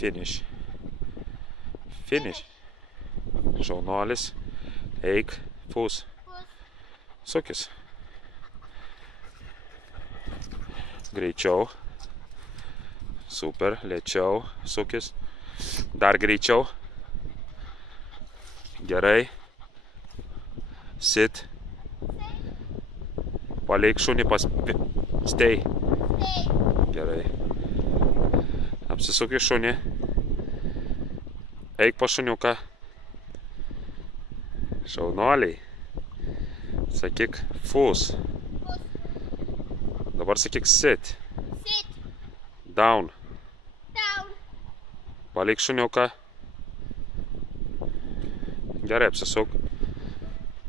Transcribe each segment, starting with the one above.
Finish. Finish. Šaunuolis. Eik. Fus. Sukis. Greičiau. Super. Lėčiau. Sukis. Dar greičiau. Gerai. Sit. Paleik šunį stay. Gerai. Apsisuk į šunį. Eik pa šuniuką. Šaunuoliai. Sakyk fus. Dabar sakyk sit. Down. Paleik šuniuką. Gerai, apsisuk.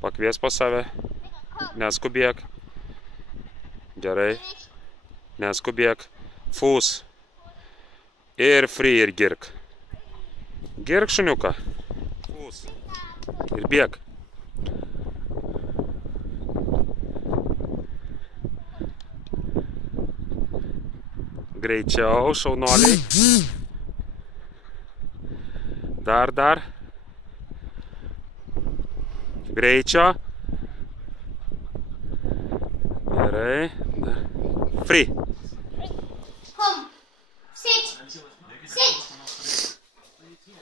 Pakvies pas save. Neskubėk. Gerai. Neskubėk. Fus. Ir free ir girk. Girk šuniuką. Fus. Ir bėk. Greičiau, šaunuoliai. Dar. Greičio. Gerai. Free. Kom. Sit.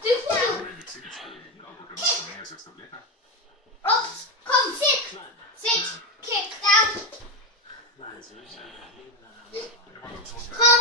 Du får. Kom, sit. Kick down. Kom.